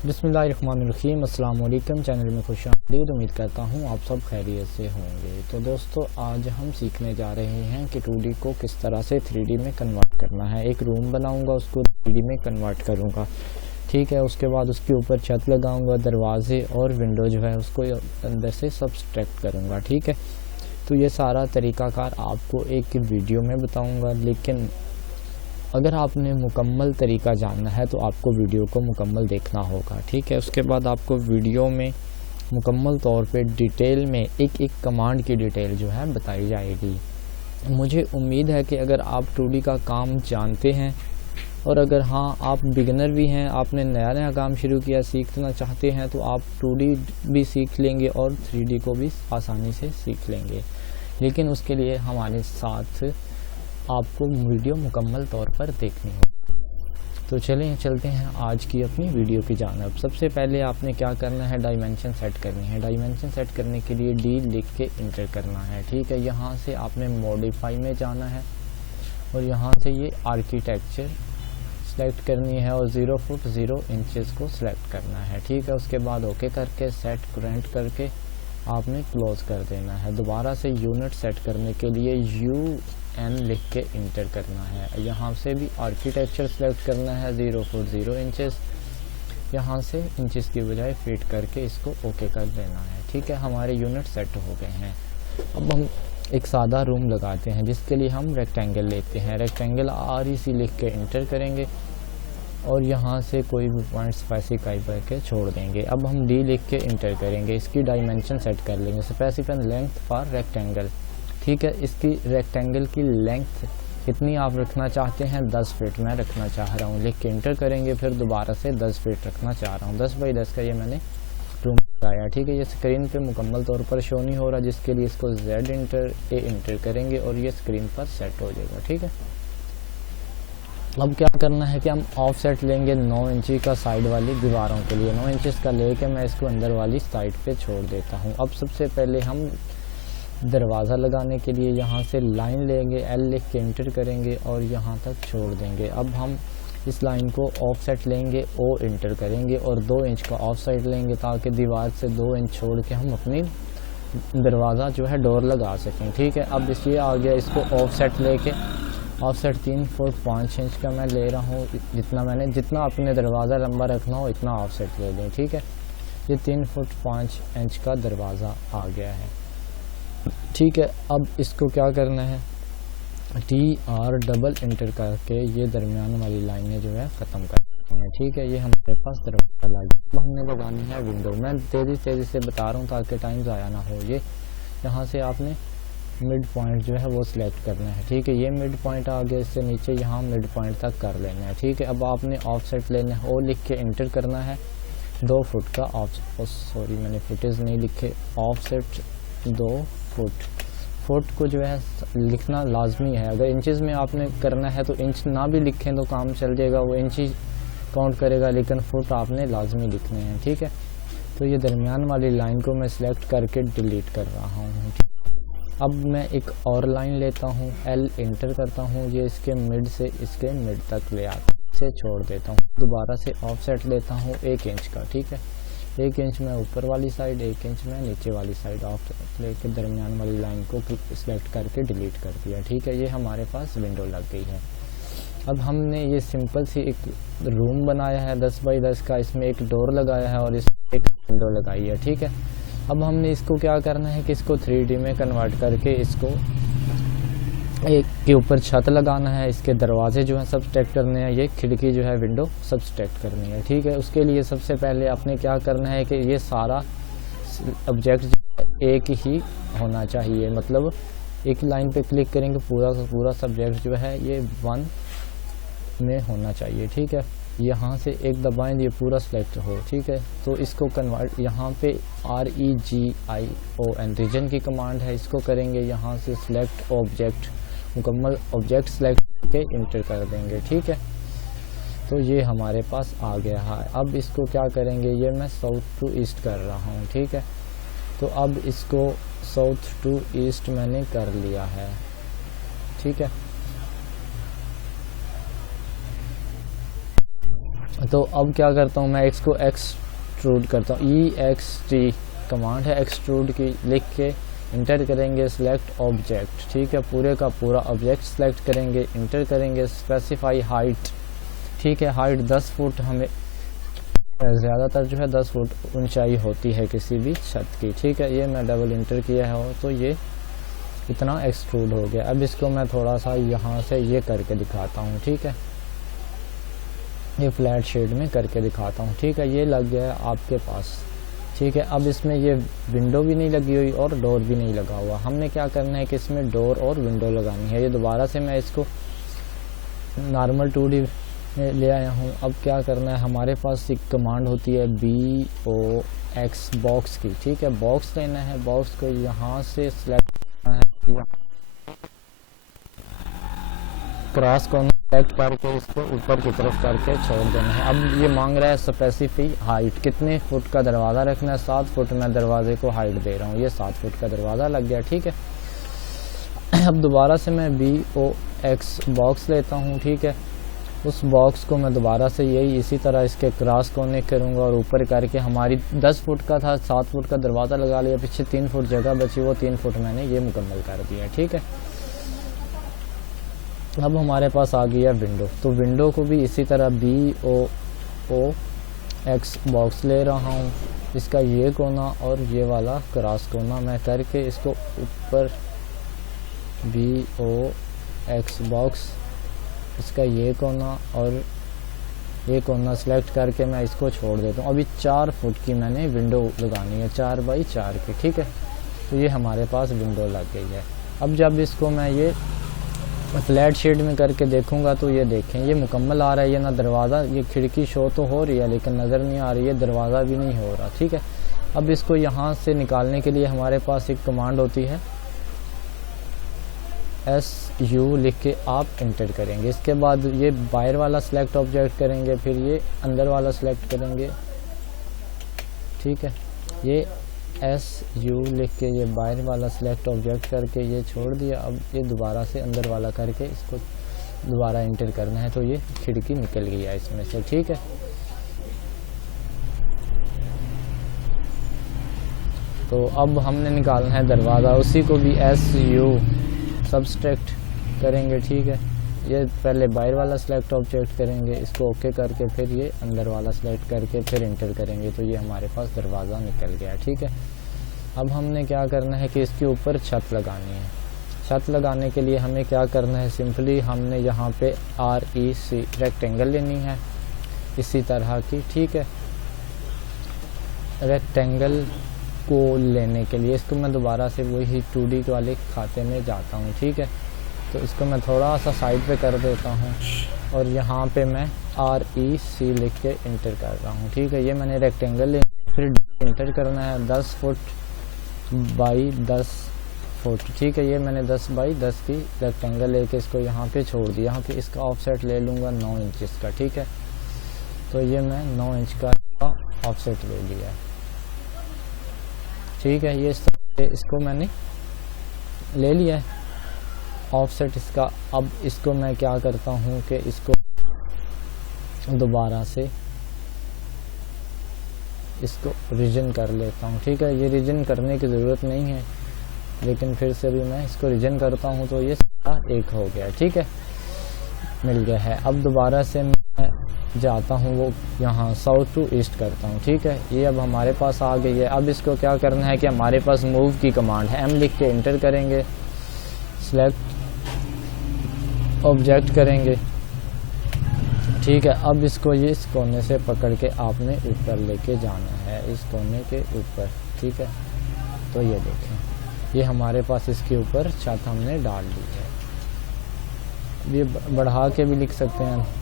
बिस्मिल्लाहिर्रहमानिर्रहीम। अस्सलाम वालेकुम। चैनल में खुश आमदीद। उम्मीद करता हूँ आप सब खैरियत से होंगे। तो दोस्तों, आज हम सीखने जा रहे हैं कि 2D को किस तरह से 3D में कन्वर्ट करना है। एक रूम बनाऊंगा, उसको 3D में कन्वर्ट करूंगा, ठीक है। उसके बाद उसके ऊपर छत लगाऊंगा, दरवाजे और विंडो जो है उसको अंदर से सब्सट्रैक्ट करूंगा, ठीक है। तो ये सारा तरीक़ाकार आपको एक वीडियो में बताऊँगा, लेकिन अगर आपने मुकम्मल तरीका जानना है तो आपको वीडियो को मुकम्मल देखना होगा, ठीक है। उसके बाद आपको वीडियो में मुकम्मल तौर पे डिटेल में एक एक कमांड की डिटेल जो है बताई जाएगी। मुझे उम्मीद है कि अगर आप 2D का काम जानते हैं और अगर हाँ आप बिगिनर भी हैं, आपने नया काम शुरू किया, सीखना चाहते हैं, तो आप 2D भी सीख लेंगे और 3D को भी आसानी से सीख लेंगे। लेकिन उसके लिए हमारे साथ आपको वीडियो मुकम्मल तौर पर देखनी होगी। तो चलते हैं आज की अपनी वीडियो की जानिब। सबसे पहले आपने क्या करना है, डायमेंशन सेट करनी है। डायमेंशन सेट करने के लिए डी लिख के इंटर करना है, ठीक है। यहाँ से आपने मॉडिफाई में जाना है और यहाँ से ये आर्किटेक्चर सेलेक्ट करनी है और 0 फुट 0 इंचेस को सिलेक्ट करना है, ठीक है। उसके बाद ओके करके सेट करेंट करके आपने क्लोज कर देना है। दोबारा से यूनिट सेट करने के लिए UN लिख के इंटर करना है। यहाँ से भी आर्किटेक्चर सेलेक्ट करना है, 0 फुट 0 इंचेस, यहाँ से इंचेस की बजाय फीट करके इसको ओके कर देना है, ठीक है। हमारे यूनिट सेट हो गए हैं। अब हम एक सादा रूम लगाते हैं, जिसके लिए हम रेक्टेंगल लेते हैं। रेक्टेंगल REC लिख के इंटर करेंगे और यहाँ से कोई भी पॉइंट स्पेसिफाई करके छोड़ देंगे। अब हम D लिख के इंटर करेंगे, इसकी डायमेंशन सेट कर लेंगे। स्पेसिफाई लेंथ फॉर रेक्टेंगल, ठीक है। इसकी रेक्टेंगल की लेंथ कितनी आप रखना चाहते हैं, 10 फीट मैं रखना चाह रहा हूँ, लिख के इंटर करेंगे। फिर दोबारा से 10 फीट रखना चाह रहा हूँ। 10 बाई 10 का ये मैंने रूम लगाया, ठीक है। ये स्क्रीन पे मुकम्मल तौर पर शो नहीं हो रहा, जिसके लिए इसको Z इंटर करेंगे और ये स्क्रीन पर सेट हो जाएगा, ठीक है। अब क्या करना है कि हम ऑफ सेट लेंगे 9 इंची का साइड वाली दीवारों के लिए। 9 इंचेस का लेके मैं इसको अंदर वाली साइड पे छोड़ देता हूँ। अब सबसे पहले हम दरवाज़ा लगाने के लिए यहाँ से लाइन लेंगे, L लिख के इंटर करेंगे और यहाँ तक छोड़ देंगे। अब हम इस लाइन को ऑफ सेट लेंगे, O इंटर करेंगे और 2 इंच का ऑफ साइड लेंगे, ताकि दीवार से 2 इंच छोड़ के हम अपनी दरवाज़ा जो है डोर लगा सकें, ठीक है। अब इस ये आ गया, इसको ऑफ सेट लेके ऑफसेट 3 फुट 5 इंच का मैं ले रहा हूँ। जितना अपने दरवाज़ा लंबा रखना हो इतना ऑफसेट ले लें, ठीक है। ये 3 फुट 5 इंच का दरवाज़ा आ गया है, ठीक है। अब इसको क्या करना है, TR डबल इंटर करके ये दरमियान वाली लाइनें जो है ख़त्म करनी है, ठीक है। ये हमारे पास दरवाज़ा लग गया। अब हमने लगानी है विंडो। मैं तेज़ी से बता रहा हूँ ताकि टाइम ज़ाया ना हो। ये यहाँ से आपने मिड पॉइंट जो है वो सिलेक्ट करना है, ठीक है। ये मिड पॉइंट आ गया, इससे नीचे यहाँ मिड पॉइंट तक कर लेना है, ठीक है। अब आपने ऑफसेट लेना है, O लिख के इंटर करना है। 2 फुट का सॉरी मैंने फुटेज नहीं लिखे, ऑफसेट 2 फुट को जो है लिखना लाजमी है। अगर इंचेस में आपने करना है तो इंच ना भी लिखें तो काम चल जाएगा, वो इंच ही काउंट करेगा, लेकिन फुट आपने लाजमी लिखने हैं, ठीक है। तो ये दरमियान वाली लाइन को मैं सिलेक्ट करके डिलीट कर रहा हूँ। अब मैं एक और लाइन लेता हूँ, L इंटर करता हूँ, ये इसके मिड से इसके मिड तक ले आता से छोड़ देता हूँ। दोबारा से ऑफसेट लेता हूँ 1 इंच का, ठीक है। 1 इंच में ऊपर वाली साइड, 1 इंच में नीचे वाली साइड ऑफ लेके दरमियान वाली लाइन को सिलेक्ट करके डिलीट कर दिया, ठीक है। ये हमारे पास विंडो लग गई है। अब हमने ये सिंपल सी एक रूम बनाया है 10 बाई 10 का, इसमें एक डोर लगाया है और इसमें एक विंडो लगाई है, ठीक है। अब हमने इसको क्या करना है कि इसको 3D में कन्वर्ट करके इसको एक के ऊपर छत लगाना है, इसके दरवाजे जो हैं सब्सट्रैक्ट करने हैं, ये खिड़की जो है विंडो सब्सट्रैक्ट करनी है, ठीक है। उसके लिए सबसे पहले आपने क्या करना है कि ये सारा ऑब्जेक्ट एक ही होना चाहिए, मतलब एक लाइन पे क्लिक करेंगे, पूरा सब्जेक्ट जो है ये 1 में होना चाहिए, ठीक है। यहाँ से एक दबाएं, ये पूरा सेलेक्ट हो, ठीक है। तो इसको कन्वर्ट, यहाँ पे REGION रीजन की कमांड है, इसको करेंगे। यहाँ से सिलेक्ट ऑब्जेक्ट, मुकम्मल ऑब्जेक्ट सेलेक्ट करके इंटर कर देंगे, ठीक है। तो ये हमारे पास आ गया है। अब इसको क्या करेंगे, ये मैं साउथ टू ईस्ट कर रहा हूँ, ठीक है। तो अब इसको साउथ टू ईस्ट मैंने कर लिया है, ठीक है। तो अब क्या करता हूँ मैं, इसको एक्सट्रूड करता हूँ। EXT कमांड है एक्सट्रूड की, लिख के इंटर करेंगे, सिलेक्ट ऑब्जेक्ट, ठीक है, पूरे का पूरा ऑब्जेक्ट सेलेक्ट करेंगे, इंटर करेंगे, स्पेसिफाई हाइट, ठीक है, हाइट 10 फुट, हमें ज़्यादातर जो है 10 फुट ऊंचाई होती है किसी भी छत की, ठीक है। ये मैं डबल इंटर किया है तो ये इतना एक्सट्रूड हो गया। अब इसको मैं थोड़ा सा यहाँ से ये करके दिखाता हूँ, ठीक है, ये फ्लैट शेड में करके दिखाता हूँ, ठीक है। ये लग गया है आपके पास, ठीक है। अब इसमें ये विंडो भी नहीं लगी हुई और डोर भी नहीं लगा हुआ। हमने क्या करना है कि इसमें डोर और विंडो लगानी है। ये दोबारा से मैं इसको नॉर्मल 2D में ले आया हूँ। अब क्या करना है, हमारे पास एक कमांड होती है BOX बॉक्स की, ठीक है। बॉक्स लेना है, बॉक्स को यहाँ से सिलेक्ट करना है, क्रॉस को सेलेक्ट करके इसको ऊपर की तरफ करके छोड़ देना है। अब ये मांग रहा है स्पेसिफाई हाइट, कितने फुट का दरवाज़ा रखना है, 7 फुट मैं दरवाजे को हाइट दे रहा हूँ। ये 7 फुट का दरवाज़ा लग गया, ठीक है। अब दोबारा से मैं BOX बॉक्स लेता हूँ, ठीक है। उस बॉक्स को मैं दोबारा से यही इसी तरह इसके क्रॉस कोने करूँगा और ऊपर करके, हमारी 10 फुट का था, 7 फुट का दरवाज़ा लगा लिया, पीछे 3 फुट जगह बची, वो 3 फुट मैंने ये मुकम्मल कर दिया, ठीक है। अब हमारे पास आ गया विंडो, तो विंडो को भी इसी तरह BOX बॉक्स ले रहा हूँ, इसका ये कोना और ये वाला क्रॉस कोना मैं करके इसको ऊपर BOX बॉक्स, इसका ये कोना और ये कोना सेलेक्ट करके मैं इसको छोड़ देता हूँ। अभी 4 फुट की मैंने विंडो लगानी है, 4 बाई 4 की, ठीक है। तो ये हमारे पास विंडो लग गई है। अब जब इसको मैं ये फ्लैट शेड में करके देखूंगा तो ये देखें ये मुकम्मल आ रहा है। ये ना दरवाज़ा, ये खिड़की शो तो हो रही है लेकिन नज़र नहीं आ रही है, दरवाज़ा भी नहीं हो रहा, ठीक है। अब इसको यहाँ से निकालने के लिए हमारे पास एक कमांड होती है, SU लिख के आप इंटर करेंगे। इसके बाद ये बाहर वाला सिलेक्ट ऑब्जेक्ट करेंगे, फिर ये अंदर वाला सिलेक्ट करेंगे, ठीक है। ये SU लिख के ये बाहर वाला सिलेक्ट ऑब्जेक्ट करके ये छोड़ दिया। अब ये दोबारा से अंदर वाला करके इसको दोबारा इंटर करना है, तो ये खिड़की निकल गई है इसमें से, ठीक है। तो अब हमने निकालना है दरवाज़ा, उसी को भी SU सब्सट्रैक्ट करेंगे, ठीक है। ये पहले बाहर वाला सिलेक्ट ऑब्जेक्ट करेंगे, इसको ओके करके फिर ये अंदर वाला सिलेक्ट करके फिर इंटर करेंगे, तो ये हमारे पास दरवाज़ा निकल गया, ठीक है। अब हमने क्या करना है कि इसके ऊपर छत लगानी है। छत लगाने के लिए हमें क्या करना है, सिंपली हमने यहाँ पे REC रेक्टेंगल लेनी है इसी तरह की, ठीक है। रेक्टेंगल को लेने के लिए इसको मैं दोबारा से वही 2D वाले खाते में जाता हूँ, ठीक है। तो इसको मैं थोड़ा सा साइड पे कर देता हूँ और यहाँ पे मैं REC लिख के इंटर कर रहा हूँ, ठीक है। ये मैंने रेक्टेंगल ले, फिर इंटर करना है 10 फुट बाई 10 फुट, ठीक है। ये मैंने 10 बाई 10 की रेक्टेंगल लेके इसको यहाँ पे छोड़ दिया। यहाँ पे इसका ऑफसेट ले लूँगा 9 इंच का, ठीक है। तो ये मैं 9 इंच का ऑफसेट ले लिया, ठीक है। ये इसको मैंने ले लिया है ऑफसेट इसका। अब इसको मैं क्या करता हूँ कि इसको दोबारा से इसको रीजन कर लेता हूँ, ठीक है। ये रीजन करने की ज़रूरत नहीं है लेकिन फिर से भी मैं इसको रीजन करता हूँ तो ये एक हो गया, ठीक है, मिल गया है। अब दोबारा से मैं जाता हूँ वो यहाँ साउथ टू ईस्ट करता हूँ, ठीक है। ये अब हमारे पास आ गई है। अब इसको क्या करना है कि हमारे पास मूव की कमांड है, M लिख के इंटर करेंगे, सिलेक्ट ऑब्जेक्ट करेंगे, ठीक है। अब इसको ये इस कोने से पकड़ के आपने ऊपर लेके जाना है, इस कोने के ऊपर, ठीक है। तो ये देखें ये हमारे पास इसके ऊपर छत हमने डाल दी है। ये बढ़ा के भी लिख सकते हैं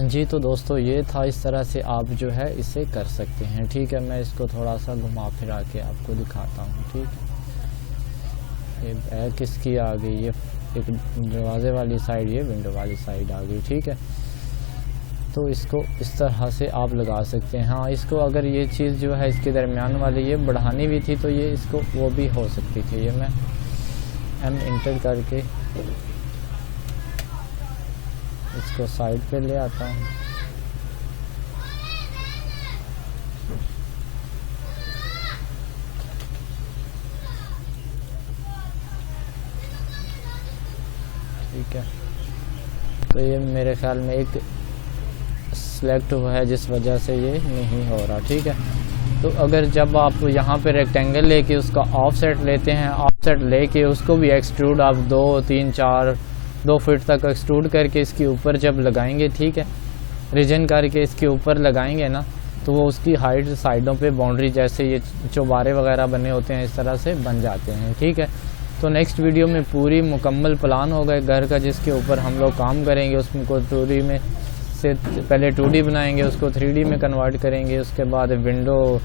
जी। तो दोस्तों ये था, इस तरह से आप जो है इसे कर सकते हैं, ठीक है। मैं इसको थोड़ा सा घुमा फिरा के आपको दिखाता हूँ, ठीक है। ये बैक इसकी आ गई, ये एक दरवाजे वाली साइड, ये विंडो वाली साइड आ गई, ठीक है। तो इसको इस तरह से आप लगा सकते हैं। हाँ, इसको अगर ये चीज़ जो है इसके दरमियान वाली ये बढ़ानी भी थी तो ये इसको वो भी हो सकती थी। ये मैं M इंटर करके इसको साइड पे ले आता हूँ। ठीक है, तो ये मेरे ख्याल में एक सिलेक्ट हुआ है जिस वजह से ये नहीं हो रहा। ठीक है, तो अगर जब आप यहाँ पे रेक्टेंगल लेके उसका ऑफसेट लेते हैं, ऑफसेट लेके उसको भी एक्सट्रूड आप 2, 3, 4, 2 फीट तक एक्सट्रूड करके इसके ऊपर जब लगाएंगे, ठीक है, रीजन करके इसके ऊपर लगाएंगे ना, तो वो उसकी हाइट साइडों पे बाउंड्री जैसे ये चौबारे वगैरह बने होते हैं इस तरह से बन जाते हैं। ठीक है, तो नेक्स्ट वीडियो में पूरी मुकम्मल प्लान होगा घर का जिसके ऊपर हम लोग काम करेंगे। उसमें को 2D में से पहले 2D बनाएंगे, उसको 3D में कन्वर्ट करेंगे, उसके बाद विंडो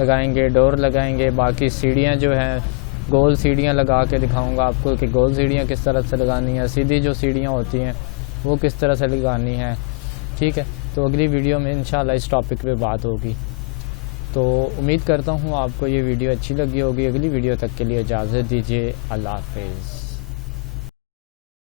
लगाएंगे, डोर लगाएंगे, बाकी सीढ़ियाँ जो हैं गोल सीढ़ियाँ लगा के दिखाऊंगा आपको कि गोल सीढ़ियाँ किस तरह से लगानी है, सीधी जो सीढ़ियाँ होती हैं वो किस तरह से लगानी है। ठीक है, तो अगली वीडियो में इंशाल्लाह इस टॉपिक पे बात होगी। तो उम्मीद करता हूँ आपको ये वीडियो अच्छी लगी होगी। अगली वीडियो तक के लिए इजाज़त दीजिए। अल्लाह हाफ़िज़।